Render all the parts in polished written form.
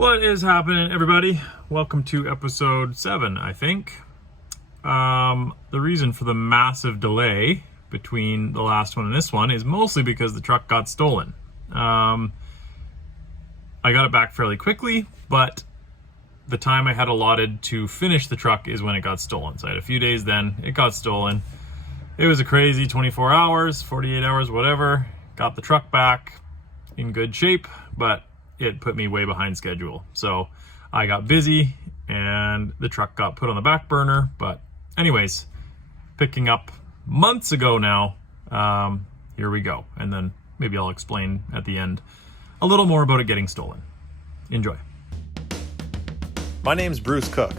What is happening, everybody? Welcome to episode 7, I think. The reason for the massive delay between the last one and this one is mostly because the truck got stolen. I got it back fairly quickly, but the time I had allotted to finish the truck is when it got stolen. So I had a few days then, it got stolen. It was a crazy 24 hours, 48 hours, whatever. Got the truck back in good shape, but it put me way behind schedule. So I got busy and the truck got put on the back burner. But anyways, picking up months ago now, here we go. And then maybe I'll explain at the end a little more about it getting stolen. Enjoy. My name's Bruce Cook.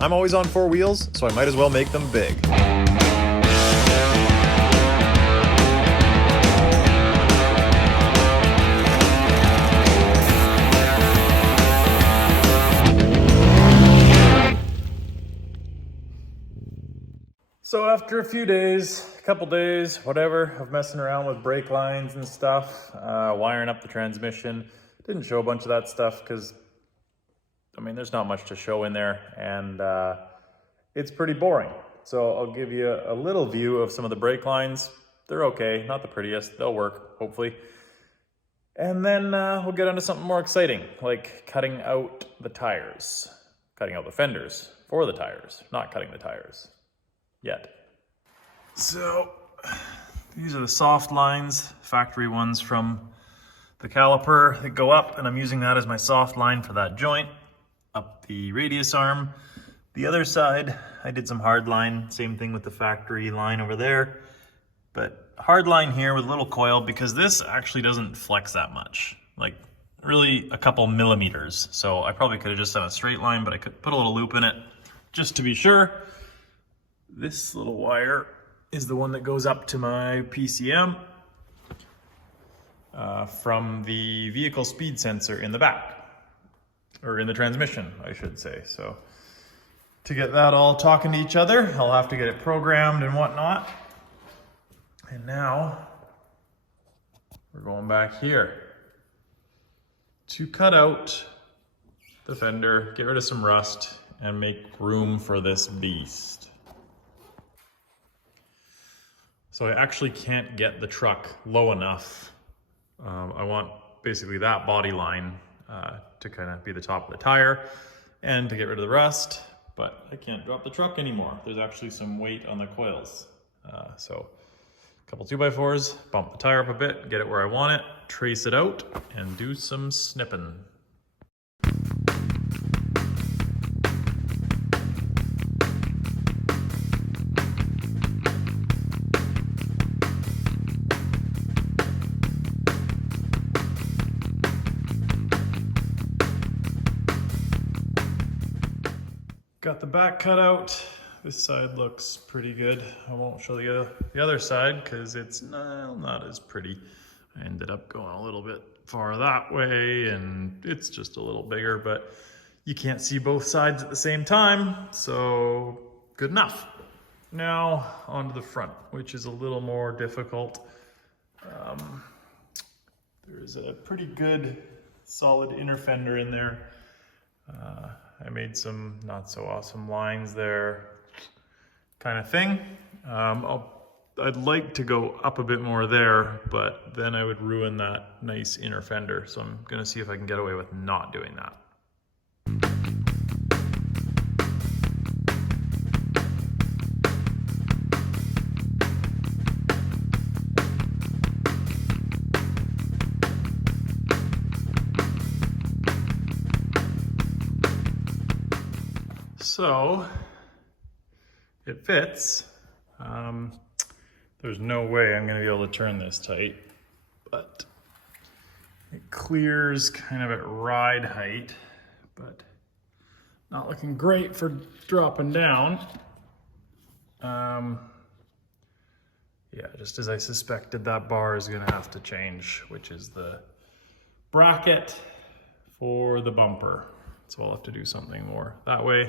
I'm always on four wheels, so I might as well make them big. So after a few days, a couple days, whatever, of messing around with brake lines and stuff, wiring up the transmission, didn't show a bunch of that stuff because, I mean, there's not much to show in there, and it's pretty boring. So I'll give you a little view of some of the brake lines. They're okay, not the prettiest, they'll work, hopefully. And then we'll get onto something more exciting, like cutting out the tires. Cutting out the fenders for the tires, not cutting the tires. Yet. So these are the soft lines, factory ones from the caliper that go up, and I'm using that as my soft line for that joint up the radius arm. The other side, I did some hard line, same thing with the factory line over there, but hard line here with a little coil because this actually doesn't flex that much, like really a couple millimeters. So I probably could have just done a straight line, but I could put a little loop in it just to be sure. This little wire is the one that goes up to my PCM from the vehicle speed sensor in the back, or in the transmission, I should say. So to get that all talking to each other, I'll have to get it programmed and whatnot. And now we're going back here to cut out the fender, get rid of some rust, and make room for this beast. So I actually can't get the truck low enough. I want basically that body line to kind of be the top of the tire and to get rid of the rust, but I can't drop the truck anymore. There's actually some weight on the coils. So a couple 2x4s, bump the tire up a bit, get it where I want it, trace it out, and do some snipping. Got the back cut out. This side looks pretty good. I won't show you the other side because it's not as pretty. I ended up going a little bit far that way and it's just a little bigger, but you can't see both sides at the same time, so good enough. Now onto the front, which is a little more difficult. There's a pretty good solid inner fender in there. I made some not so awesome lines there, kind of thing. I'd like to go up a bit more there, but then I would ruin that nice inner fender. So I'm gonna see if I can get away with not doing that. So it fits. There's no way I'm gonna be able to turn this tight, but it clears kind of at ride height, but not looking great for dropping down. Yeah, just as I suspected, that bar is gonna have to change, which is the bracket for the bumper. So I'll have to do something more that way.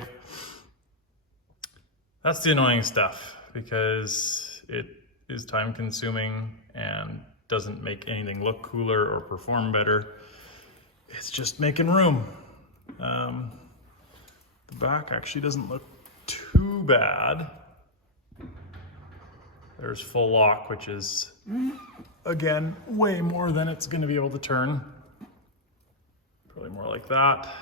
That's the annoying stuff because it is time consuming and doesn't make anything look cooler or perform better. it's just making room. The back actually doesn't look too bad. There's full lock, which is, again, way more than it's gonna be able to turn. Probably more like that.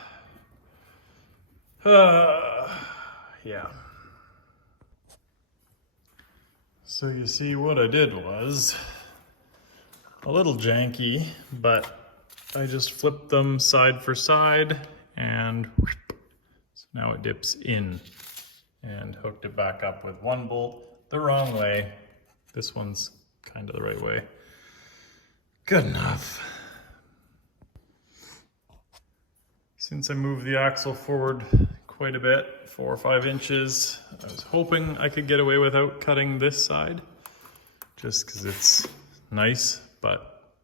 Yeah. So you see what I did was a little janky, but I just flipped them side for side and so now it dips in, and hooked it back up with one bolt the wrong way. This one's kind of the right way. Good enough. Since I moved the axle forward quite a bit, 4 or 5 inches, I was hoping I could get away without cutting this side, just because it's nice, but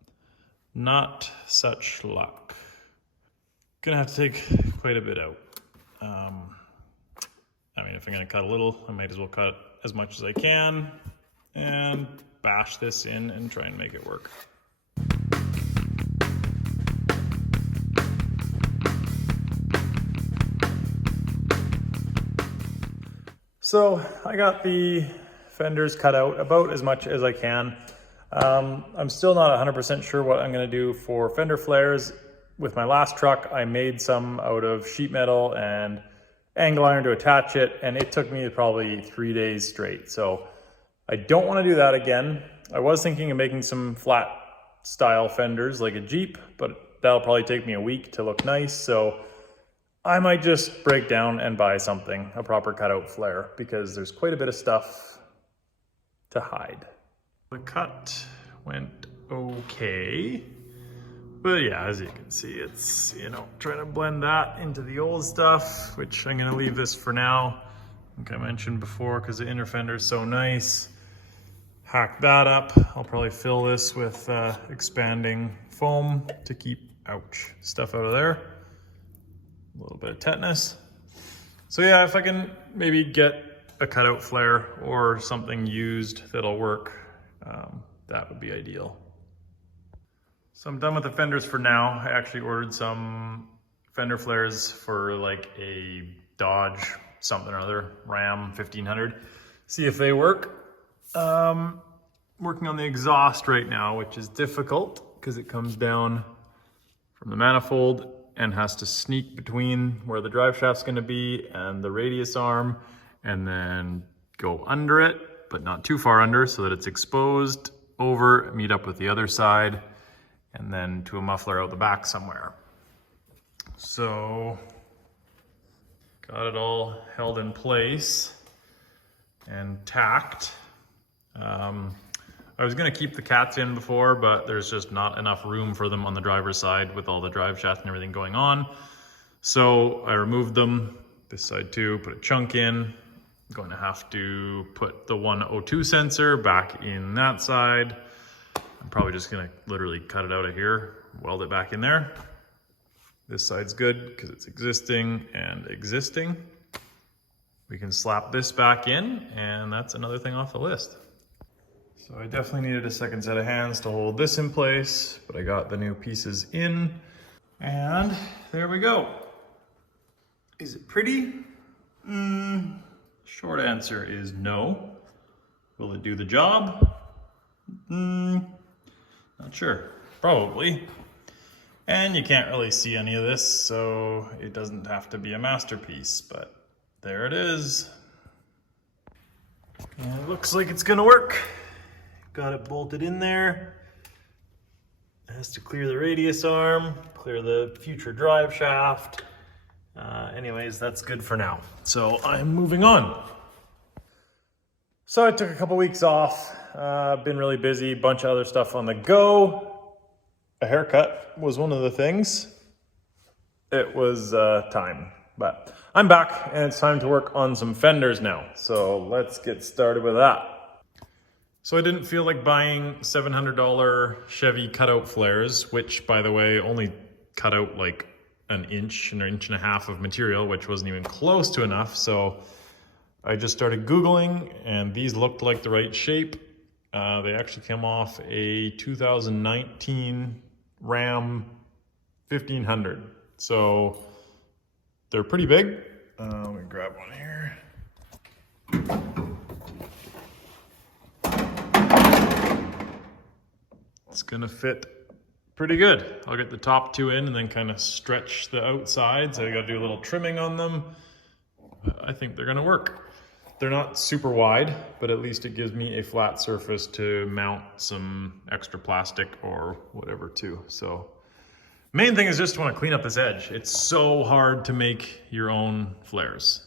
not such luck. Gonna have to take quite a bit out. I mean, if I'm gonna cut a little, I might as well cut as much as I can and bash this in and try and make it work. So I got the fenders cut out about as much as I can. I'm still not 100% sure what I'm gonna do for fender flares. With my last truck, I made some out of sheet metal and angle iron to attach it, and it took me probably 3 days straight. So I don't wanna do that again. I was thinking of making some flat style fenders like a Jeep, but that'll probably take me a week to look nice. So I might just break down and buy something, a proper cutout flare, because there's quite a bit of stuff to hide. The cut went okay, but yeah, as you can see, it's, you know, trying to blend that into the old stuff, which I'm gonna leave this for now. I think I mentioned before, because the inner fender is so nice. Hack that up. I'll probably fill this with expanding foam to keep, ouch, stuff out of there. A little bit of tetanus. So yeah, if I can maybe get a cutout flare or something used that'll work, that would be ideal. So I'm done with the fenders for now. I actually ordered some fender flares for like a Dodge something or other, Ram 1500. See if they work. Working on the exhaust right now, which is difficult because it comes down from the manifold and has to sneak between where the drive shaft's gonna be and the radius arm, and then go under it, but not too far under so that it's exposed, over, meet up with the other side, and then to a muffler out the back somewhere. So, got it all held in place and tacked. I was gonna keep the cats in before, but there's just not enough room for them on the driver's side with all the drive shaft and everything going on. So I removed them, this side too, put a chunk in. I'm going to have to put the 102 sensor back in that side. I'm probably just gonna literally cut it out of here, weld it back in there. This side's good because it's existing and existing. We can slap this back in, and that's another thing off the list. So I definitely needed a second set of hands to hold this in place, but I got the new pieces in, and there we go. Is it pretty? Short answer is no. Will it do the job? Not sure, probably. And you can't really see any of this, so it doesn't have to be a masterpiece, but there it is. And it looks like it's gonna work. Got it bolted in there. It has to clear the radius arm, clear the future drive shaft. Anyways, that's good for now. So I'm moving on. So I took a couple weeks off. Been really busy, bunch of other stuff on the go. A haircut was one of the things. It was time, but I'm back and it's time to work on some fenders now. So let's get started with that. So I didn't feel like buying $700 Chevy cutout flares, which, by the way, only cut out like an inch and an inch-and-a-half of material, which wasn't even close to enough. So I just started Googling, and these looked like the right shape. They actually came off a 2019 Ram 1500. So they're pretty big. Let me grab one here. It's gonna fit pretty good. I'll get the top two in and then kind of stretch the outsides. I gotta do a little trimming on them. I think they're gonna work. They're not super wide, but at least it gives me a flat surface to mount some extra plastic or whatever to. So main thing is just want to clean up this edge. It's so hard to make your own flares.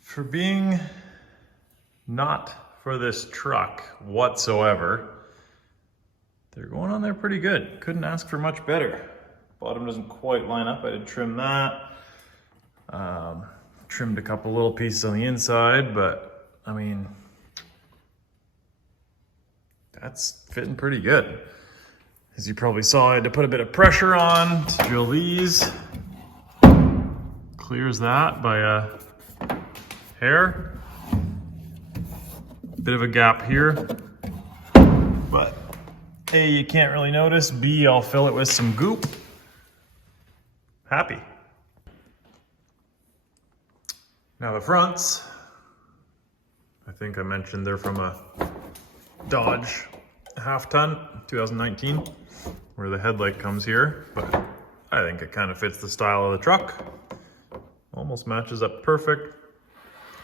For being not for this truck whatsoever, they're going on there pretty good. Couldn't ask for much better. Bottom doesn't quite line up. I did trim that. Trimmed a couple little pieces on the inside, but I mean, that's fitting pretty good. As you probably saw, I had to put a bit of pressure on to drill these. Clears that by a hair. Bit of a gap here, but A, you can't really notice. B, I'll fill it with some goop. Happy. Now the fronts, I think I mentioned they're from a Dodge half-ton 2019, where the headlight comes here, but I think it kind of fits the style of the truck. Almost matches up perfect.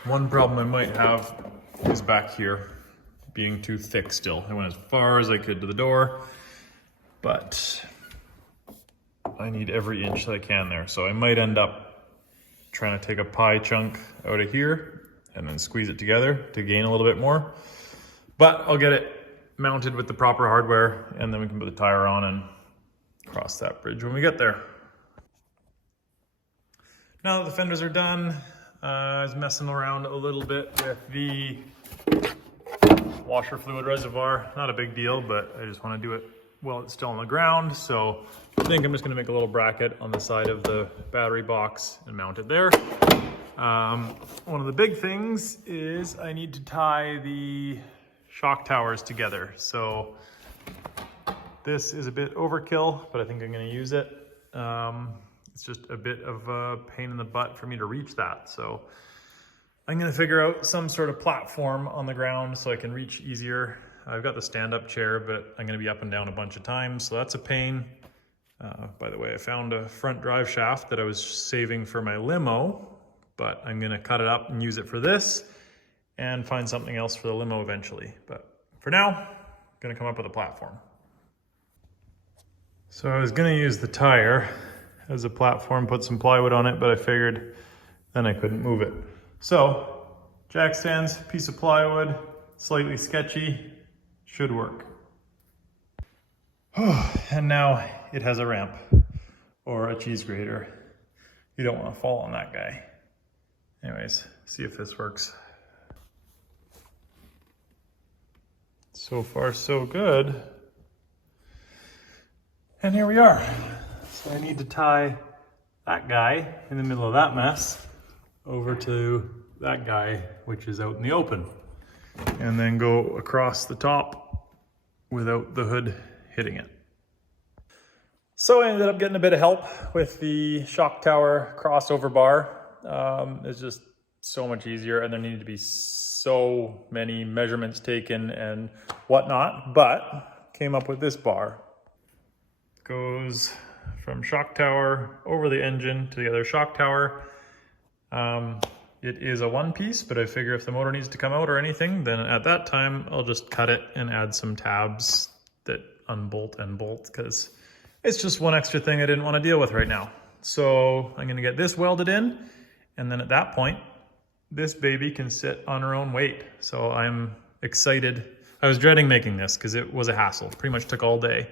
One problem I might have is back here being too thick still. I went as far as I could to the door, but I need every inch that I can there. So I might end up trying to take a pie chunk out of here and then squeeze it together to gain a little bit more. But I'll get it mounted with the proper hardware and then we can put the tire on and cross that bridge when we get there. Now that the fenders are done, I was messing around a little bit with the washer fluid reservoir. Not a big deal, but I just want to do it while it's still on the ground. So I think I'm just going to make a little bracket on the side of the battery box and mount it there. One of the big things is I need to tie the shock towers together. So this is a bit overkill, but I think I'm going to use it. It's just a bit of a pain in the butt for me to reach that. So I'm going to figure out some sort of platform on the ground so I can reach easier. I've got the stand-up chair, but I'm going to be up and down a bunch of times, so that's a pain. By the way, I found a front drive shaft that I was saving for my limo, but I'm going to cut it up and use it for this and find something else for the limo eventually. But for now, I'm going to come up with a platform. So I was going to use the tire as a platform, put some plywood on it, but I figured then I couldn't move it. So, jack stands, piece of plywood, slightly sketchy, should work. And now it has a ramp or a cheese grater. You don't want to fall on that guy. Anyways, see if this works. So far, so good. And here we are. So I need to tie that guy in the middle of that mess over to that guy, which is out in the open, and then go across the top without the hood hitting it. So I ended up getting a bit of help with the shock tower crossover bar. It's just so much easier, and there needed to be so many measurements taken and whatnot, but came up with this bar. Goes from shock tower over the engine to the other shock tower. It is a one piece, but I figure if the motor needs to come out or anything, then at that time I'll just cut it and add some tabs that unbolt and bolt, because it's just one extra thing I didn't want to deal with right now. So I'm going to get this welded in, and then at that point this baby can sit on her own weight. So I'm excited. I was dreading making this because it was a hassle, pretty much took all day,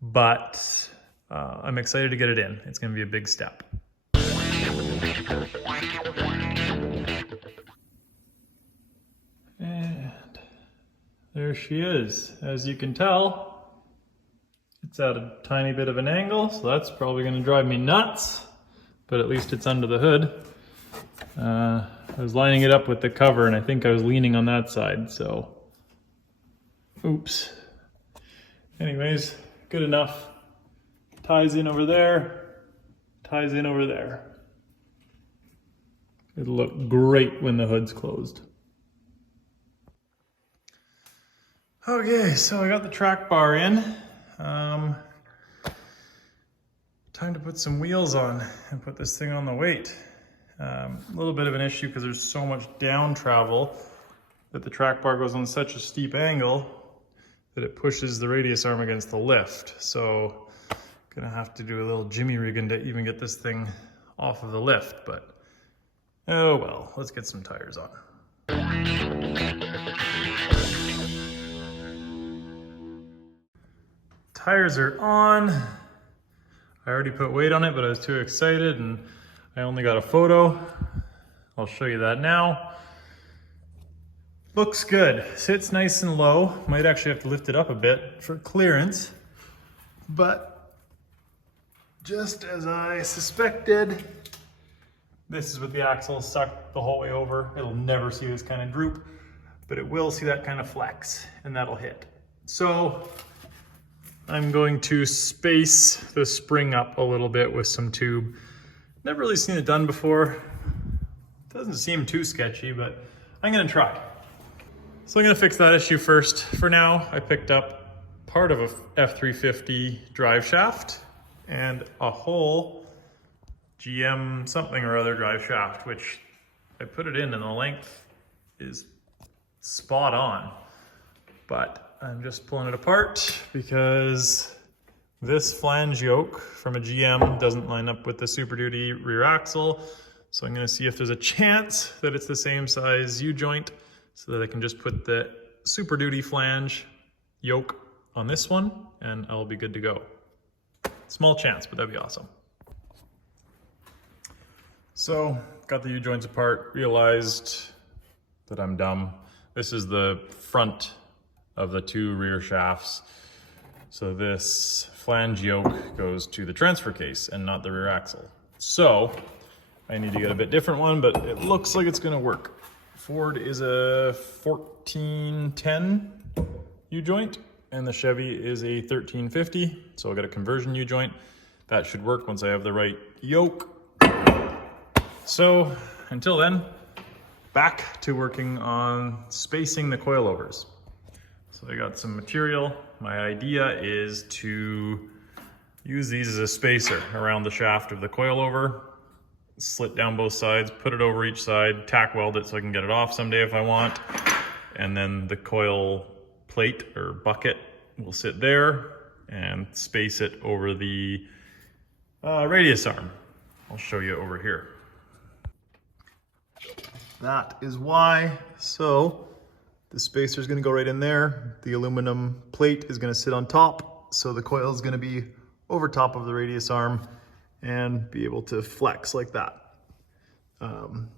but I'm excited to get it in. It's going to be a big step. And there she is. As you can tell, it's at a tiny bit of an angle, so that's probably going to drive me nuts, but at least it's under the hood. I was lining it up with the cover, and I think I was leaning on that side, so Oops. Anyways, good enough. Ties in over there, ties in over there. It'll look great when the hood's closed. Okay, so I got the track bar in. Time to put some wheels on and put this thing on the weight. A little bit of an issue because there's so much down travel that the track bar goes on such a steep angle that it pushes the radius arm against the lift. So gonna have to do a little jimmy rigging to even get this thing off of the lift, but oh well, let's get some tires on. Tires are on. I already put weight on it, but I was too excited and I only got a photo. I'll show you that now. Looks good. Sits nice and low. Might actually have to lift it up a bit for clearance, but just as I suspected, this is with the axle sucked the whole way over. It'll never see this kind of droop, but it will see that kind of flex, and that'll hit. So I'm going to space the spring up a little bit with some tube. Never really seen it done before. Doesn't seem too sketchy, but I'm gonna try. So I'm gonna fix that issue first. For now, I picked up part of a F350 drive shaft and a whole GM something or other drive shaft, which I put it in and the length is spot on. But I'm just pulling it apart because this flange yoke from a GM doesn't line up with the Super Duty rear axle. So I'm gonna see if there's a chance that it's the same size U-joint so that I can just put the Super Duty flange yoke on this one and I'll be good to go. Small chance, but that'd be awesome. So got the U-joints apart, realized that I'm dumb. This is the front of the two rear shafts. So this flange yoke goes to the transfer case and not the rear axle. So I need to get a bit different one, but it looks like it's gonna work. Ford is a 1410 U-joint and the Chevy is a 1350. So I'll get a conversion U-joint. That should work once I have the right yoke. So until then, back to working on spacing the coilovers. So I got some material. My idea is to use these as a spacer around the shaft of the coilover, slit down both sides, put it over each side, tack weld it so I can get it off someday if I want. And then the coil plate or bucket will sit there and space it over the radius arm. I'll show you over here. That is why. So the spacer is going to go right in there. The aluminum plate is going to sit on top. So the coil is going to be over top of the radius arm and be able to flex like that.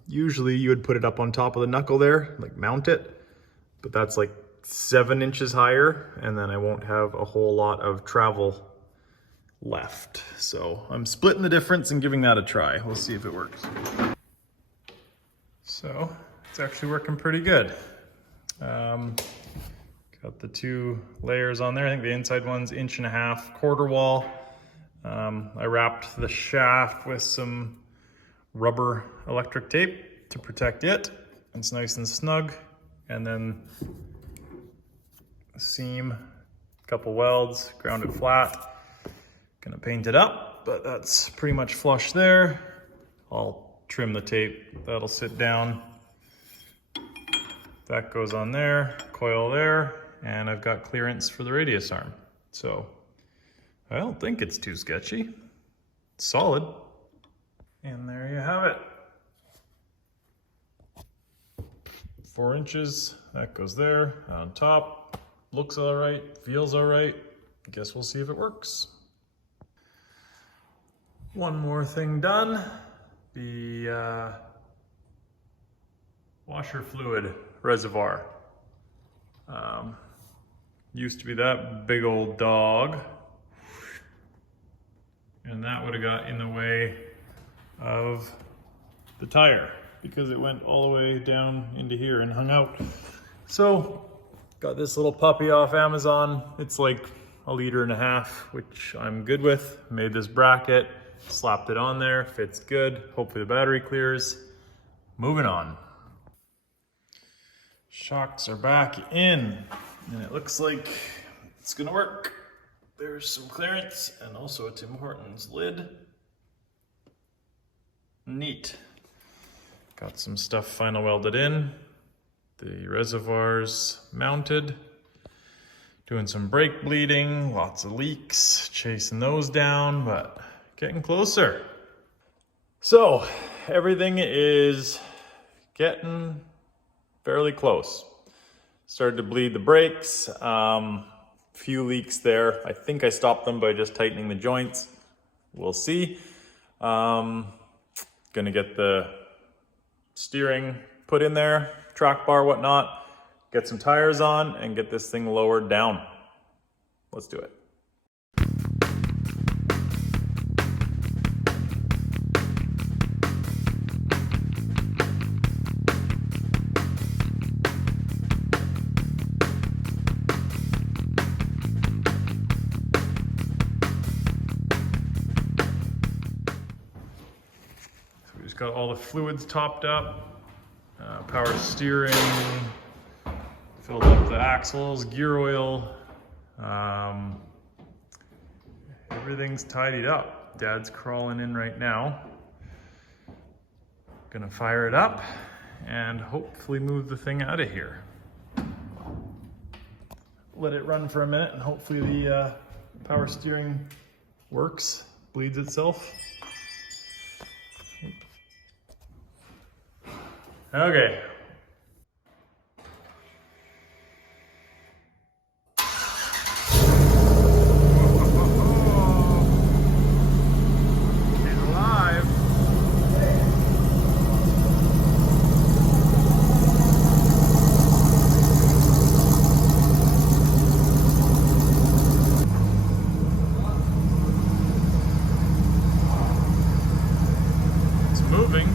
Usually you would put it up on top of the knuckle there, like mount it, but that's like 7 inches higher and then I won't have a whole lot of travel left. So I'm splitting the difference and giving that a try. We'll see if it works. So it's actually working pretty good. Got the 2 layers on there. I think the inside one's 1.5 inch quarter wall. I wrapped the shaft with some rubber electric tape to protect it. It's nice and snug. And then a seam, a couple welds, ground it flat. Gonna paint it up, but that's pretty much flush there. I'll trim the tape, that'll sit down. That goes on there, coil there, and I've got clearance for the radius arm. So I don't think it's too sketchy. It's solid. And there you have it. 4 inches, that goes there, on top. Looks all right, feels all right. I guess we'll see if it works. One more thing done. The washer fluid reservoir. Used to be that big old dog. And that would have got in the way of the tire because it went all the way down into here and hung out. So Got this little puppy off Amazon. It's like 1.5 liters, which I'm good with. Made this bracket, slapped it on there, fits good. Hopefully the battery clears. Moving on. Shocks are back in, and it looks like it's gonna work. There's some clearance and also a Tim Hortons lid. Neat. Got some stuff final welded in. The reservoirs mounted. Doing some brake bleeding, lots of leaks, chasing those down, but getting closer. So everything is getting fairly close. Started to bleed the brakes. Few leaks there. I think I stopped them by just tightening the joints. We'll see. Gonna get the steering put in there, track bar, whatnot, get some tires on and get this thing lowered down. Let's do it. Got all the fluids topped up, power steering, filled up the axles, gear oil, everything's tidied up. Dad's crawling in right now. Gonna fire it up and hopefully move the thing out of here. Let it run for a minute and hopefully the power steering works, bleeds itself. Okay. He's alive. It's moving.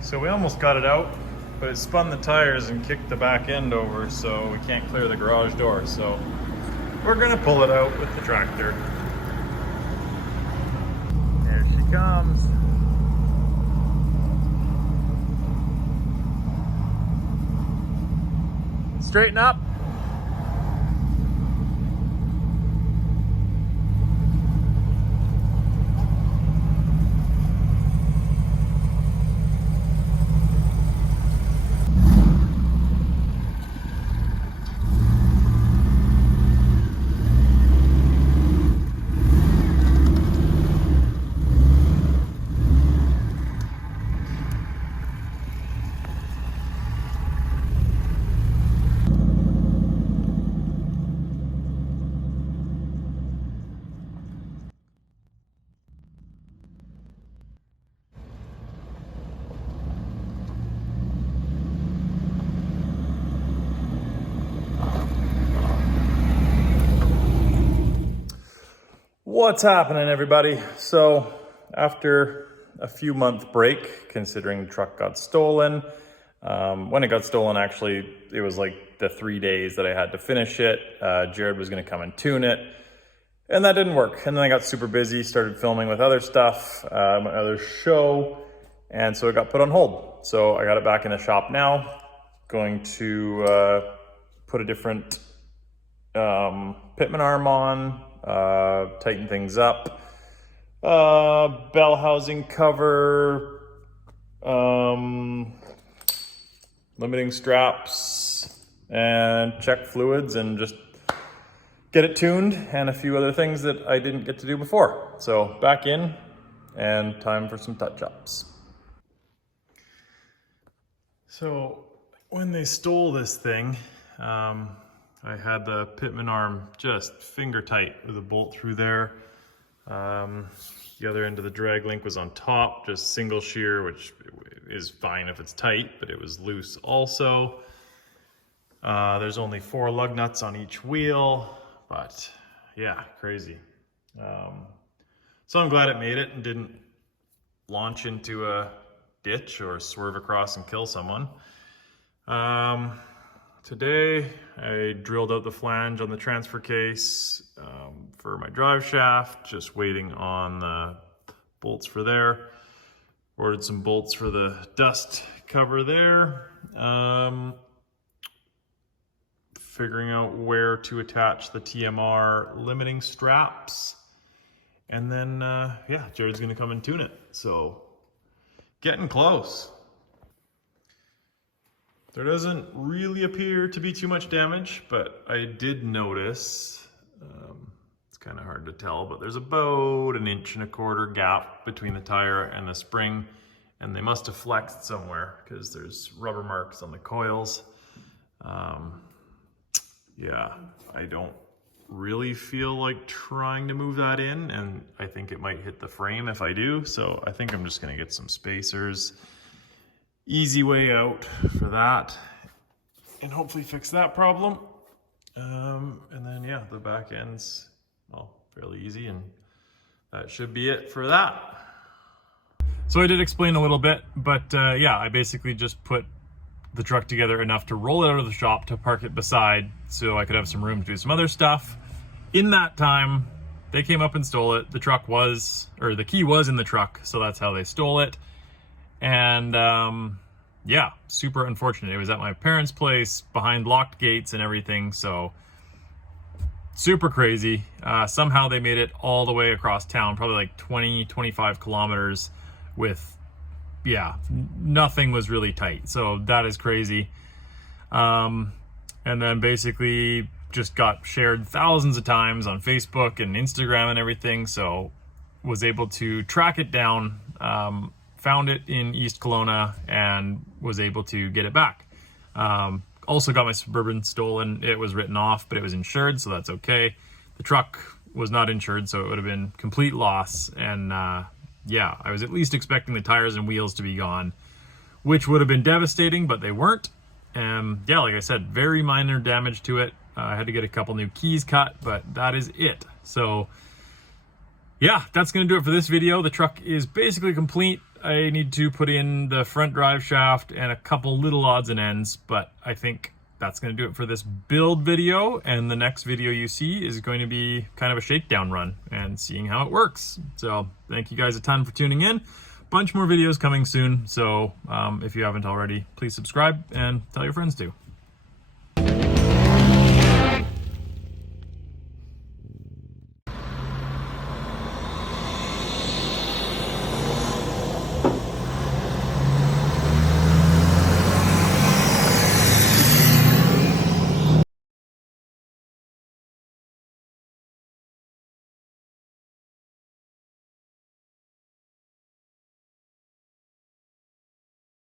So we almost got it out, but it spun the tires and kicked the back end over, so we can't clear the garage door. So we're gonna pull it out with the tractor. There she comes. Straighten up. What's happening, everybody? So after a few month break, considering the truck got stolen, when it got stolen, actually, it was like the 3 days that I had to finish it. Jared was gonna come and tune it, and that didn't work. And then I got super busy, started filming with other stuff, my other show, and so it got put on hold. So I got it back in the shop now, going to put a different pitman arm on, tighten things up, bell housing cover, limiting straps, and check fluids and just get it tuned, and a few other things that I didn't get to do before. So back in and time for some touch-ups. So when they stole this thing, I had the pitman arm just finger tight with a bolt through there. The other end of the drag link was on top, just single shear, which is fine if it's tight, but it was loose also. There's only 4 lug nuts on each wheel, but yeah, crazy. So I'm glad it made it and didn't launch into a ditch or swerve across and kill someone. Today I drilled out the flange on the transfer case for my drive shaft, just waiting on the bolts for there. Ordered some bolts for the dust cover there. Figuring out where to attach the TMR limiting straps. And then, yeah, Jared's gonna come and tune it. So, getting close. There doesn't really appear to be too much damage, but I did notice, it's kind of hard to tell, but there's about 1.25 inch gap between the tire and the spring, and they must have flexed somewhere because there's rubber marks on the coils. Yeah, I don't really feel like trying to move that in, and I think it might hit the frame if I do, so I think I'm just gonna get some spacers. Easy way out for that, and hopefully fix that problem. And then yeah, the back end's, well, fairly easy, and that should be it for that. So I did explain a little bit, but yeah, I basically just put the truck together enough to roll it out of the shop to park it beside so I could have some room to do some other stuff. In that time, they came up and stole it. The truck was, or the key was in the truck, so that's how they stole it. And yeah, super unfortunate. It was at my parents' place behind locked gates and everything, so super crazy. Somehow they made it all the way across town, probably like 20-25 kilometers with, yeah, nothing was really tight. So that is crazy. And then basically just got shared thousands of times on Facebook and Instagram and everything. So was able to track it down, found it in East Kelowna, and was able to get it back. Also got my Suburban stolen. It was written off, but it was insured, so that's okay. The truck was not insured, so it would have been complete loss. And yeah, I was at least expecting the tires and wheels to be gone, which would have been devastating, but they weren't. And yeah, like I said, very minor damage to it. I had to get a couple new keys cut, but that is it. So yeah, that's gonna do it for this video. The truck is basically complete. I need to put in the front drive shaft and a couple little odds and ends, but I think that's gonna do it for this build video. And the next video you see is going to be kind of a shakedown run and seeing how it works. So thank you guys a ton for tuning in. Bunch more videos coming soon. So if you haven't already, please subscribe and tell your friends to.